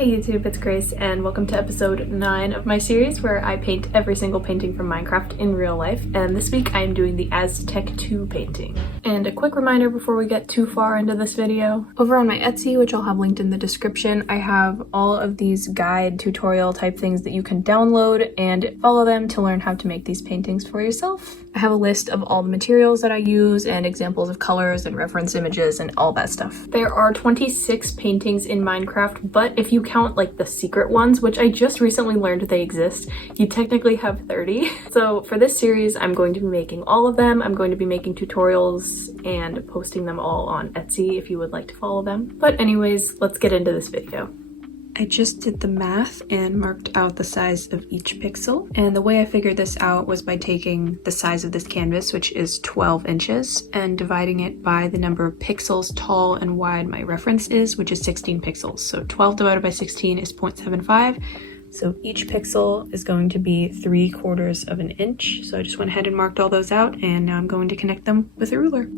Hey YouTube, it's Grace and welcome to episode 9 of my series where I paint every single painting from Minecraft in real life, and this week I am doing the Aztec 2 painting. And a quick reminder before we get too far into this video, over on my Etsy, which I'll have linked in the description, I have all of these guide tutorial type things that you can download and follow them to learn how to make these paintings for yourself. I have a list of all the materials that I use and examples of colors and reference images and all that stuff. There are 26 paintings in Minecraft, but if you count like the secret ones, which I just recently learned they exist, you technically have 30. So for this series, I'm going to be making all of them. I'm going to be making tutorials and posting them all on Etsy if you would like to follow them. But anyways, let's get into this video. I just did the math and marked out the size of each pixel, and the way I figured this out was by taking the size of this canvas, which is 12 inches, and dividing it by the number of pixels tall and wide my reference is, which is 16 pixels. So 12 divided by 16 is 0.75. So each pixel is going to be 3/4 of an inch. So I just went ahead and marked all those out, and now I'm going to connect them with a ruler.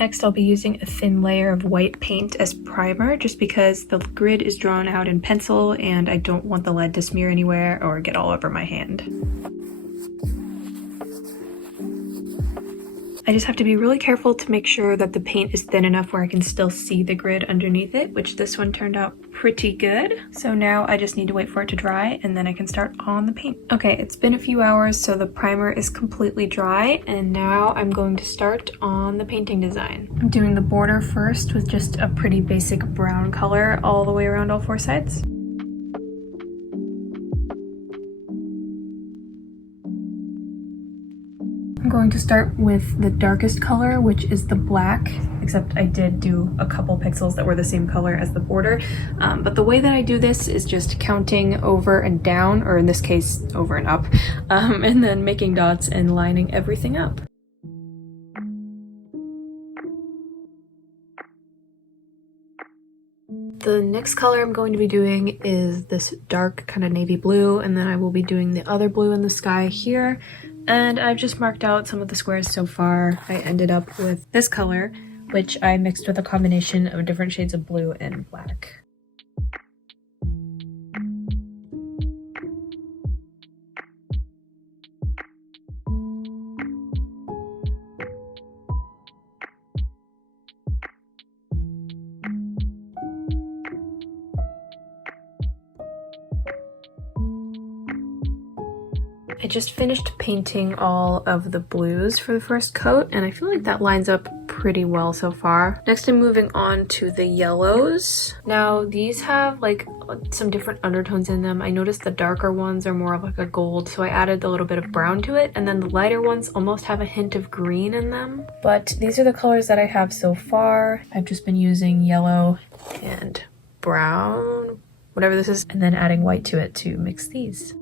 Next, I'll be using a thin layer of white paint as primer just because the grid is drawn out in pencil and I don't want the lead to smear anywhere or get all over my hand. I just have to be really careful to make sure that the paint is thin enough where I can still see the grid underneath it, which this one turned out pretty good. So now I just need to wait for it to dry and then I can start on the paint. Okay, it's been a few hours, so the primer is completely dry, and now I'm going to start on the painting design. I'm doing the border first with just a pretty basic brown color all the way around all 4 sides. I'm going to start with the darkest color, which is the black, except I did do a couple pixels that were the same color as the border. But the way that I do this is just counting over and down, or in this case, over and up, and then making dots and lining everything up. The next color I'm going to be doing is this dark kind of navy blue, and then I will be doing the other blue in the sky here. And I've just marked out some of the squares so far. I ended up with this color, which I mixed with a combination of different shades of blue and black. I just finished painting all of the blues for the first coat, and I feel like that lines up pretty well so far. Next, I'm moving on to the yellows. Now, these have like some different undertones in them. I noticed the darker ones are more of like a gold, so I added a little bit of brown to it, and then the lighter ones almost have a hint of green in them. But these are the colors that I have so far. I've just been using yellow and brown, whatever this is, and then adding white to it to mix these.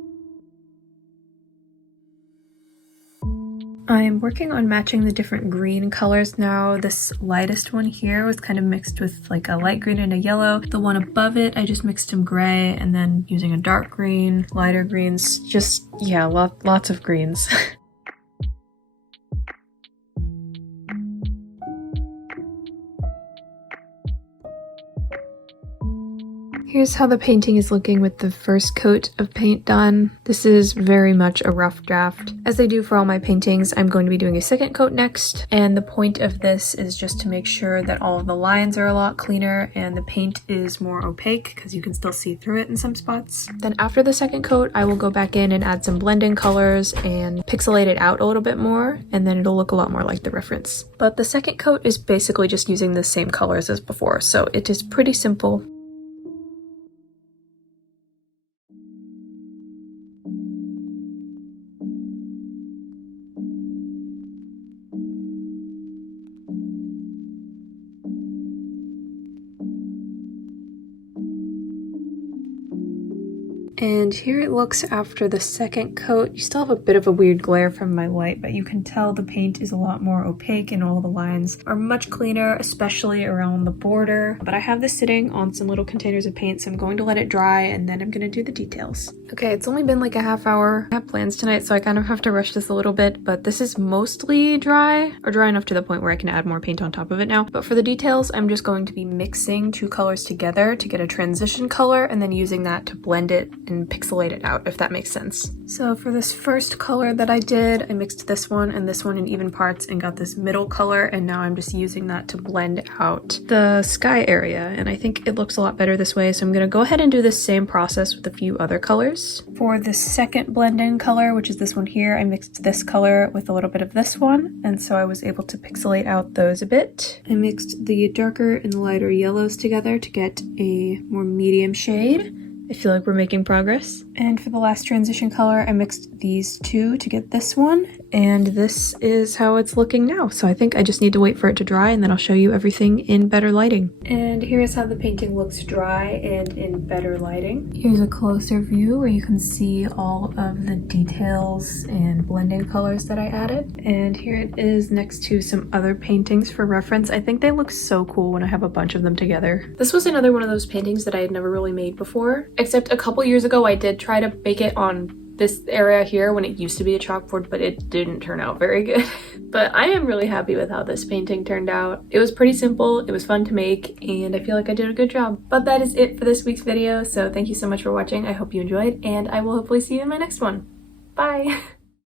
I'm working on matching the different green colors now. This lightest one here was kind of mixed with like a light green and a yellow. The one above it, I just mixed some gray and then using a dark green, lighter greens, just, yeah, lots of greens. Here's how the painting is looking with the first coat of paint done. This is very much a rough draft. As I do for all my paintings, I'm going to be doing a second coat next, and the point of this is just to make sure that all of the lines are a lot cleaner and the paint is more opaque because you can still see through it in some spots. Then after the second coat, I will go back in and add some blend-in colors and pixelate it out a little bit more, and then it'll look a lot more like the reference. But the second coat is basically just using the same colors as before, so it is pretty simple. And here it looks after the second coat. You still have a bit of a weird glare from my light, but you can tell the paint is a lot more opaque and all the lines are much cleaner, especially around the border. But I have this sitting on some little containers of paint, so I'm going to let it dry and then I'm going to do the details. Okay, it's only been like a half hour. I have plans tonight, so I kind of have to rush this a little bit, but this is mostly dry, or dry enough to the point where I can add more paint on top of it now. But for the details, I'm just going to be mixing two colors together to get a transition color and then using that to blend it and pixelate it out, if that makes sense. So for this first color that I did, I mixed this one and this one in even parts and got this middle color, and now I'm just using that to blend out the sky area, and I think it looks a lot better this way, so I'm gonna go ahead and do this same process with a few other colors. For the second blend-in color, which is this one here, I mixed this color with a little bit of this one, and so I was able to pixelate out those a bit. I mixed the darker and lighter yellows together to get a more medium shade. I feel like we're making progress. And for the last transition color, I mixed these two to get this one. And this is how it's looking now. So I think I just need to wait for it to dry and then I'll show you everything in better lighting. And here's how the painting looks dry and in better lighting. Here's a closer view where you can see all of the details and blending colors that I added. And here it is next to some other paintings for reference. I think they look so cool when I have a bunch of them together. This was another one of those paintings that I had never really made before. Except a couple years ago I did try to bake it on this area here when it used to be a chalkboard, but it didn't turn out very good. But I am really happy with how this painting turned out. It was pretty simple, it was fun to make, and I feel like I did a good job. But that is it for this week's video, so thank you so much for watching. I hope you enjoyed, and I will hopefully see you in my next one. Bye!